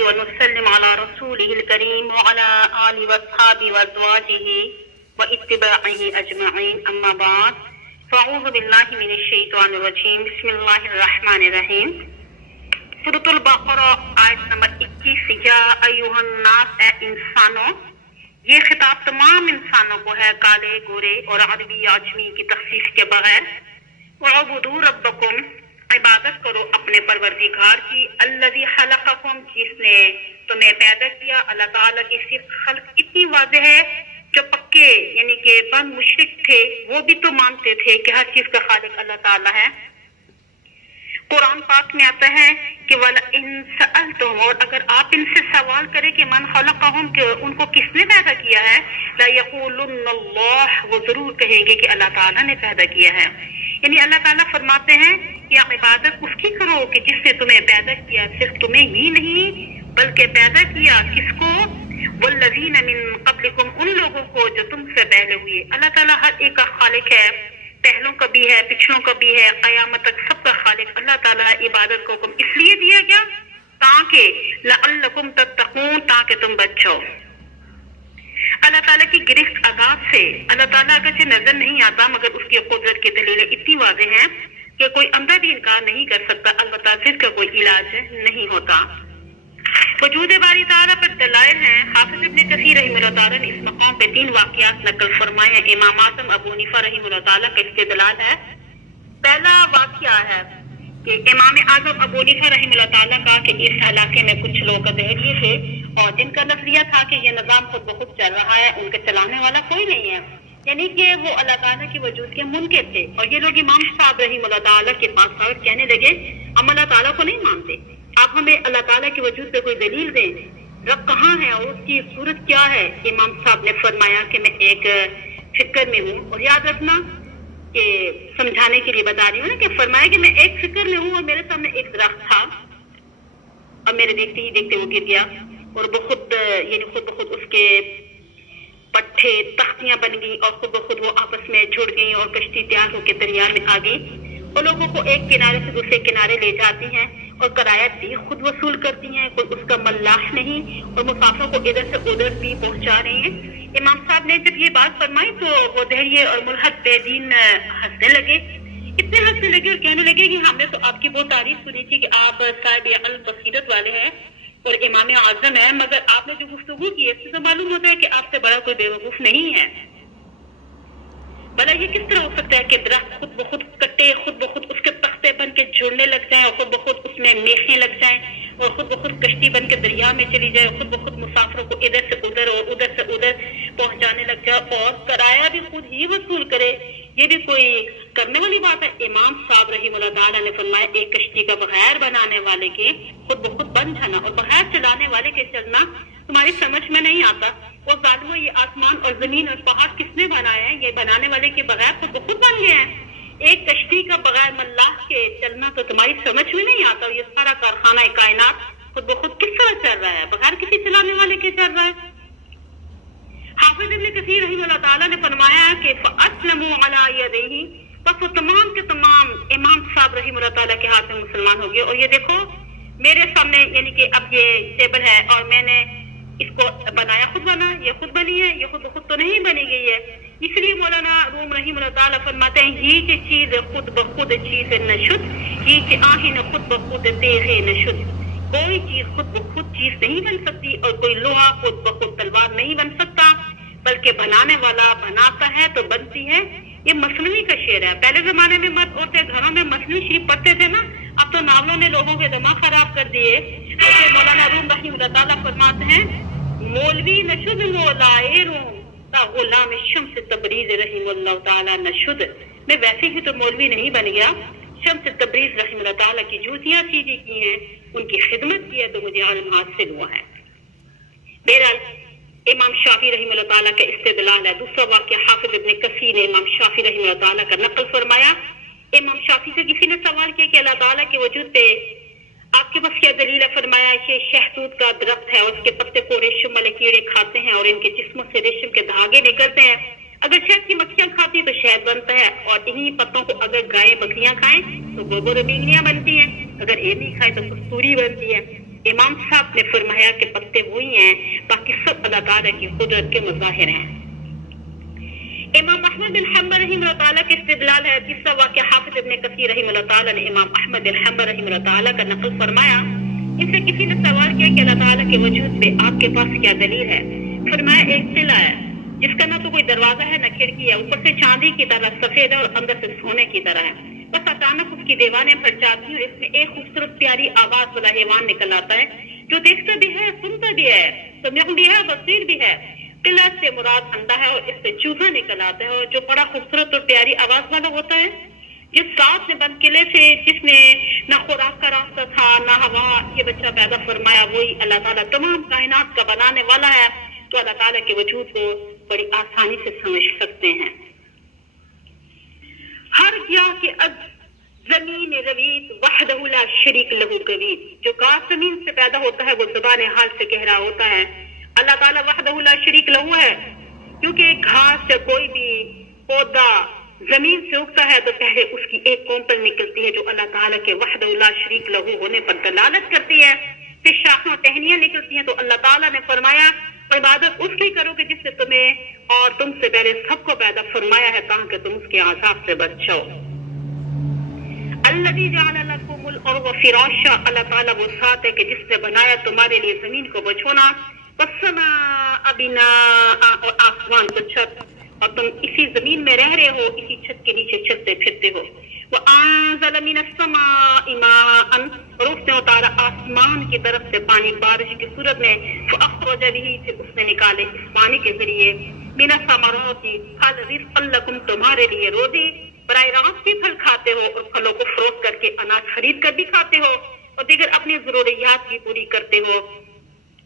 ونصلي ونسلم على رسوله الكريم وعلى آله وأصحابه وأزواجه واتباعه أجمعين أما بعد فأعوذ بالله من الشيطان الرجيم بسم الله الرحمن الرحيم سورۃ البقرہ آیت نمبر 21 یا ایھا الناس اے انسانوں، یہ خطاب تمام انسانوں کو ہے، کالے گورے اور عربی عجمی کی تخصیص کے بغیر۔ وَاعْبُدُوا رَبَّكُمْ، عبادت کرو اپنے پروردگار کی، الذی خلقکم، جس نے تمہیں پیدا کیا۔ اللہ تعالیٰ کی صرف خلق اتنی واضح ہے، جو پکے یعنی کہ بند مشرک تھے وہ بھی تو مانتے تھے کہ ہر چیز کا خالق اللہ تعالیٰ ہے۔ قرآن پاک میں آتا ہے کہ وَلَئِن سَأَلْتُمْ، اور اگر آپ ان سے سوال کریں کہ من خلقہم، کہ ان کو کس نے پیدا کیا ہے، لَيَقُولُنَّ اللَّهُ، وہ ضرور کہیں گے کہ اللہ تعالیٰ نے پیدا کیا ہے۔ یعنی اللہ تعالیٰ فرماتے ہیں کہ عبادت اس کی کرو کہ جس نے تمہیں پیدا کیا، صرف تمہیں ہی نہیں بلکہ پیدا کیا کس کو، وَالَّذِينَ مِن قَبْلِكُمْ، ان لوگوں کو جو تم سے پہلے ہوئے۔ اللہ تعالیٰ ہر ایک کا خالق ہے، پہلوں کا بھی ہے، پچھلوں کا بھی ہے، قیامت تک سب کا خالق اللہ تعالیٰ ہے۔ عبادت کو حکم اس لیے دیا گیا تاکہ لعلکم تتقون، تاکہ تم بچو۔ اللہ تعالیٰ کی گرفت عذاب سے اللہ تعالیٰ اگرچہ نظر نہیں آتا مگر اس کی قدرت کی دلیلیں اتنی واضح ہیں کہ کوئی اندھا بھی انکار نہیں کر سکتا، البتہ ضد کا کوئی علاج نہیں ہوتا۔ وجود باری تعالیٰ پر دلائل ہیں۔ حافظ ابن کثیر رحمہ اللہ تعالیٰ نے اس مقام پہ 3 واقعات نقل فرمائے ہیں۔ امام اعظم ابو حنیفہ رحمہ اللہ تعالیٰ کا استدلال ہے۔ پہلا واقعہ ہے کہ امام اعظم ابو حنیفہ رحمہ اللہ تعالیٰ کا کہ اس علاقے میں کچھ لوگ دہریے تھے اور جن کا نظریہ تھا کہ یہ نظام خود بخود چل رہا ہے، ان کے چلانے والا کوئی نہیں ہے، یعنی کہ وہ اللہ تعالیٰ کے وجود کے منکر تھے۔ اور یہ لوگ امام صاحب رحمہ اللہ تعالیٰ کے پاس آئے، کہنے لگے ہم اللہ تعالیٰ کو نہیں مانتے، آپ ہمیں اللہ تعالیٰ کے وجود پہ کوئی دلیل دیں، رب کہاں ہے اور اس کی صورت کیا ہے۔ امام صاحب نے فرمایا کہ میں ایک فکر میں ہوں، اور یاد رکھنا کہ سمجھانے کے لیے بتا رہی ہوں نا، کہ فرمایا کہ میں ایک فکر میں ہوں اور میرے سامنے ایک درخت تھا اور میرے دیکھتے ہی دیکھتے وہ گر گیا، اور خود بخود اس کے پٹھے تختیاں بن گئی اور خود بخود وہ آپس میں جڑ گئی اور کشتی تیار ہو کے دریا میں آ گئی، اور لوگوں کو ایک کنارے سے دوسرے کنارے لے جاتی ہیں اور کرایہ بھی خود وصول کرتی ہیں، کوئی اس کا ملاح نہیں، اور مسافروں کو ادھر سے ادھر بھی پہنچا رہی ہیں۔ امام صاحب نے جب یہ بات فرمائی تو وہ دہریے اور ملحد بے دین ہنسنے لگے، اتنے ہنسنے لگے اور کہنے لگے کہ ہم نے تو آپ کی بہت تعریف سنی تھی کہ آپ صاحب علم بصیرت والے ہیں اور امام اعظم ہے، مگر آپ نے جو گفتگو کی ہے اس سے تو معلوم ہوتا ہے کہ آپ سے بڑا کوئی بیوقوف نہیں ہے۔ بھلا یہ کس طرح ہو سکتا ہے کہ درخت خود بخود کٹے، خود بخود اس کے تختے بن کے جڑنے لگ جائیں اور خود بخود اس میں میخیں لگ جائیں اور خود بخود کشتی بن کے دریا میں چلی جائے، خود بخود مسافروں کو ادھر سے ادھر اور ادھر سے ادھر پہنچانے لگ جائے اور کرایہ بھی خود ہی وصول کرے، یہ بھی کوئی کرنے والی بات ہے۔ امام صاحب رحمہ اللہ تعالیٰ نے فرمایا ایک کشتی کا بغیر بنانے والے کے خود بخود بن جانا اور بغیر چلانے والے کے چلنا تمہاری سمجھ میں نہیں آتا۔ وہ ظالموں، یہ آسمان اور زمین اور پہاڑ کس نے بنایا ہے؟ یہ بنانے والے کے بغیر خود بخود بن گئے ہیں۔ ایک کشتی کا بغیر ملاح کے چلنا تو تمہاری سمجھ میں نہیں آتا، اور یہ سارا کارخانہ کائنات خود بخود کس طرح چل رہا ہے، بغیر کسی چلانے والے کے چل رہا ہے۔ حافظ ابن کثیر رحمہ اللہ تعالیٰ نے فرمایا کہ فَأَسْلَمُوا عَلَىٰ يَدَيْهِ، بس وہ تمام کے تمام امام صاحب رحمہ اللہ تعالیٰ کے ہاتھ میں مسلمان ہو گئے۔ اور یہ دیکھو میرے سامنے، یعنی کہ اب یہ ٹیبل ہے اور میں نے اس کو بنایا، خود بنا، یہ خود بنی ہے، یہ خود بخود تو نہیں بنی گئی ہے۔ اس لیے مولانا روم رحمہ اللہ تعالیٰ فرماتے ہیں یہ چیز خود بخود چیز نشد، یہ آہن خود بخود تیغ نشد، کوئی چیز خود بخود چیز نہیں بن سکتی اور کوئی لوہا خود بخود تلوار نہیں بن سکتا، بلکہ بنانے والا بناتا ہے تو بنتی ہے۔ یہ مصنوعی کا شعر ہے۔ پہلے زمانے میں مرد عورتیں گھروں میں مصنوعی شریف پڑھتے تھے نا، اب تو ناولوں نے لوگوں کے دماغ خراب کر دیے۔ جیسے مولانا روم رحمہ اللہ تعالیٰ فرماتے ہیں مولوی نشد مولائے روم تا غلام شمس تبریز رحمہ اللہ تعالیٰ نشد، میں ویسے ہی تو مولوی نہیں بن گیا، شمس تبریز رحمہ اللہ تعالیٰ کی جوتیاں سیدھی کی ہیں، ان کی خدمت کی ہے تو مجھے علم حاصل ہوا ہے۔ بہرحال امام شافعی رحمہ اللہ تعالیٰ کا استدلال ہے۔ دوسرا واقعہ حافظ ابن کثیر نے امام شافعی رحمہ اللہ تعالیٰ کا نقل فرمایا۔ امام شافعی سے کسی نے سوال کیا کہ اللہ تعالیٰ کے وجود پہ آپ کے پاس کیا دلیل ہے؟ فرمایا کہ شہتوت کا درخت ہے، اس کے پتے کو ریشم والے کیڑے کھاتے ہیں اور ان کے جسموں سے ریشم کے دھاگے نکلتے ہیں، اگر شہد کی مکھیاں کھاتی تو شہد بنتا ہے، اور انہی پتوں کو اگر گائے بکریاں کھائیں تو گوبر بینگلیاں بنتی ہیں، اگر یہ نہیں کھائے تو کستوری بنتی ہے۔ امام صاحب نے فرمایا کہ پتے وہی ہیں، باقی سب اللہ تعالیٰ کی قدرت کے مظاہر ہیں۔ امام احمد بن حنبل رحمہ اللہ تعالیٰ کے استدلال ہے، تیسرا واقعہ حافظ ابن کثیر رحمہ اللہ تعالیٰ نے امام احمد بن حنبل رحمہ اللہ تعالیٰ کا نقل فرمایا، ان سے کسی نے سوال کیا کہ اللہ تعالیٰ کے وجود پہ آپ کے پاس کیا دلیل ہے؟ فرمایا ایک قلعہ ہے جس کا نہ تو کوئی دروازہ ہے نہ کھڑکی ہے، اوپر سے چاندی کی طرح سفید ہے اور اندر سے سونے کی طرح ہے، بس اچانک اس کی دیواریں پھٹ جاتی ہیں اور اس میں ایک خوبصورت پیاری آواز والا حیوان نکل آتا ہے جو دیکھتا بھی ہے، سنتا بھی ہے، سمیع بھی ہے، بصیر بھی ہے۔ قلعہ سے مراد اندھا ہے اور اس سے چوہا نکل آتا ہے اور جو بڑا خوبصورت اور پیاری آواز والا ہوتا ہے، جس رات میں بند قلعے سے جس نے نہ خوراک کا راستہ تھا نہ ہوا، یہ بچہ پیدا فرمایا، وہی اللہ تعالیٰ تمام کائنات کا بنانے والا ہے، تو اللہ تعالیٰ کے وجود کو بڑی آسانی سے سمجھ سکتے ہیں۔ ہر گیاہ کے زمین رویت وحدہ لا شریک لہو گوید، جو گھاس زمین سے پیدا ہوتا ہے وہ زبان حال سے کہہ رہا ہوتا ہے اللہ تعالیٰ وحدہ لا شریک لہو ہے، کیونکہ گھاس یا کوئی بھی پودا زمین سے اگتا ہے تو پہلے اس کی ایک کونپل نکلتی ہے جو اللہ تعالیٰ کے وحدہ لا شریک لہو ہونے پر دلالت کرتی ہے، پھر شاخیں اور ٹہنیاں نکلتی ہیں، تو اللہ تعالیٰ نے فرمایا عبادت اس کی کرو کہ جس سے تمہیں اور تم سے پہلے سب کو پیدا فرمایا ہے تاکہ تم اس کے عذاب سے بچ جاؤ۔ الذی جعل لکم الارض فراشا، اللہ تعالیٰ وہ ذات ہے کہ جس نے بنایا تمہارے لیے زمین کو بچھونا، والسماء بناء، اور آسمان کو چھت، اور تم اسی زمین میں رہ رہے ہو، اسی چھت کے نیچے چلتے پھرتے ہو۔ وَأَنزَلَ مِنَ السَّمَاءِ مَاءً، اور اس نے اتارا آسمان کی طرف سے پانی بارش کی صورت میں، فَأَخْرَجَ بِهِ، پھر اس نے نکالے اس پانی کے ذریعے، مِنَ الثَّمَرَاتِ، پھل، رِزْقًا لَكُمْ، تمہارے لیے روزی، براہ راست بھی پھل کھاتے ہو اور پھلوں کو فروخت کر کے اناج خرید کر بھی کھاتے ہو اور دیگر اپنی ضروریات بھی پوری کرتے ہو۔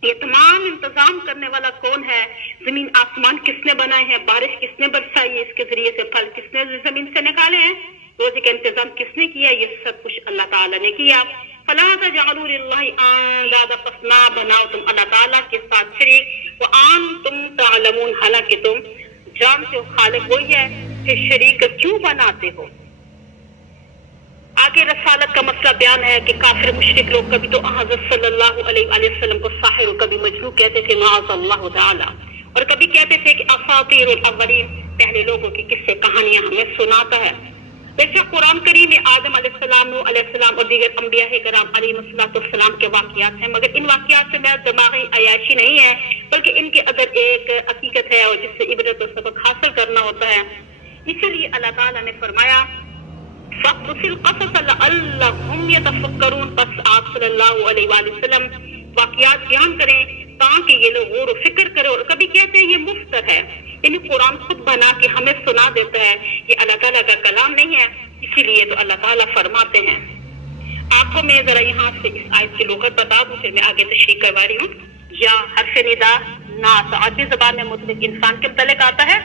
یہ تمام انتظام کرنے والا کون ہے؟ زمین آسمان کس نے بنائے ہیں؟ بارش کس نے برسائی ہے؟ اس کے ذریعے سے پھل کس نے زمین سے نکالے ہیں؟ روزے کا انتظام کس نے کیا؟ یہ سب کچھ اللہ تعالیٰ نے کیا۔ فَلَا تَجْعَلُوا لِلَّهِ أَندَادًا، پس نہ بناؤ تم اللہ تعالیٰ کے ساتھ شریک، وَأَنتُمْ تَعْلَمُونَ، حالانکہ تم جانتے ہو خالق وہی ہے، پھر شریک کیوں بناتے ہو؟ آگے رسالت کا مسئلہ بیان ہے کہ کافر مشرک لوگ کبھی تو حضرت صلی اللہ علیہ وآلہ وسلم کو ساحر اور کبھی مجنون کہتے تھے معاذ اللہ تعالی، اور کبھی کہتے تھے کہ اساطیر الاولین، پہلے لوگوں کی قصے کہانیاں ہمیں سناتا ہے۔ ویسے قرآن کریم میں آدم علیہ السلام، نوح علیہ السلام اور دیگر انبیاء کرام علیہ السلام کے واقعات ہیں، مگر ان واقعات سے میں دماغی عیاشی نہیں ہے، بلکہ ان کے اندر ایک حقیقت ہے اور جس سے عبرت و سبق حاصل کرنا ہوتا ہے۔ اسی لیے اللہ تعالیٰ نے فرمایا فَقْصُصِ الْقَصَصَ لَعَلَّهُمْ يَتَفَكَّرُونَ، پس آپ صلی اللہ علیہ وآلہ وسلم واقعات بیان کریں تاکہ یہ لوگ غور و فکر کریں۔ اور کبھی کہتے ہیں یہ مفتر ہے، یعنی قرآن خود بنا کے ہمیں سنا دیتا ہے، یہ اللہ تعالیٰ کا کلام نہیں ہے، اسی لیے تو اللہ تعالیٰ فرماتے ہیں۔ آپ کو میں ذرا یہاں سے اس آیت کی لغت بتا دوں، پھر میں آگے تشریح کروا رہی ہوں۔ یا حرف ندا ناس عربی زبان میں مطلق انسان کے متعلق آتا ہے،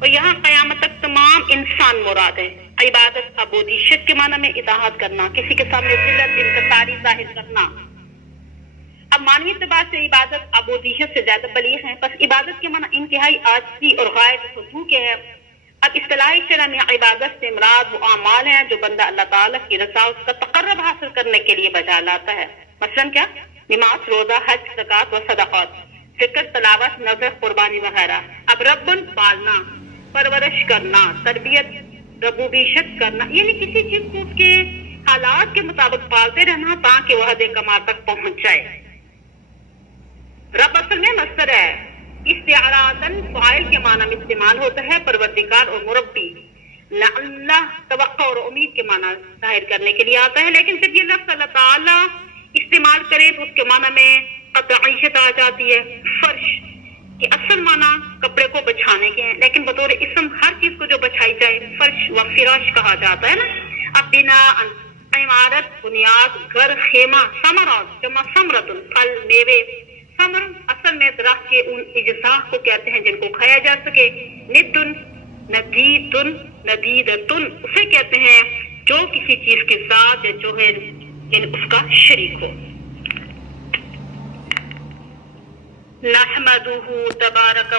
اور یہاں قیامت تک تمام انسان مراد ہے۔ عبادت عبودیت کے معنی میں اطاعت کرنا، کسی کے سامنے ذلت انکساری ظاہر کرنا۔ اب معنی اعتبار سے عبادت عبودیت سے زیادہ بلیغ ہے، بس عبادت کے معنی انتہائی عاجزی اور غائب خضوع کے ہے۔ اب اصطلاحی شرع میں عبادت سے مراد وہ اعمال ہیں جو بندہ اللہ تعالیٰ کی رضا اس کا تقرب حاصل کرنے کے لیے بجا لاتا ہے۔ مثلاً کیا؟ نماز، روزہ، حج، زکوٰۃ و صدقات، ذکر، تلاوت، نذر، قربانی وغیرہ۔ اب ربن پالنا، پرورش کرنا، تربیت، ربوبیت کرنا، یعنی کسی چیز کو اس کے حالات کے مطابق پالتے رہنا تاکہ وہ حد کمال تک پہنچ جائے۔ رب اصل میں مصدر ہے، استعاراتاً فاعل کے معنی میں استعمال ہوتا ہے، پروردگار اور مربی۔ اللہ توقع اور امید کے معنی ظاہر کرنے کے لیے آتا ہے، لیکن جب یہ لفظ اللہ تعالیٰ استعمال کرے تو اس کے معنی میں قطعیت آ جاتی ہے۔ فرش کے اصل معنی کپڑے کو بچھانے کے ہیں، لیکن بطور اسم ہر چیز کو جو بچھائی جائے فرش و فراش کہا جاتا ہے نا۔ اب بنا، عمارت، بنیاد، گھر، خیمہ، ثمرات جمع ثمرۃ، پھل، میوے۔ ثمر اصل میں درخت کے ان اجزاء کو کہتے ہیں جن کو کھایا جا سکے۔ ندن، ندیدن، ندیدتن اسے کہتے ہیں جو کسی چیز کے ساتھ یا جوہر یعنی اس کا شریک ہو۔ نحمدہ تبارک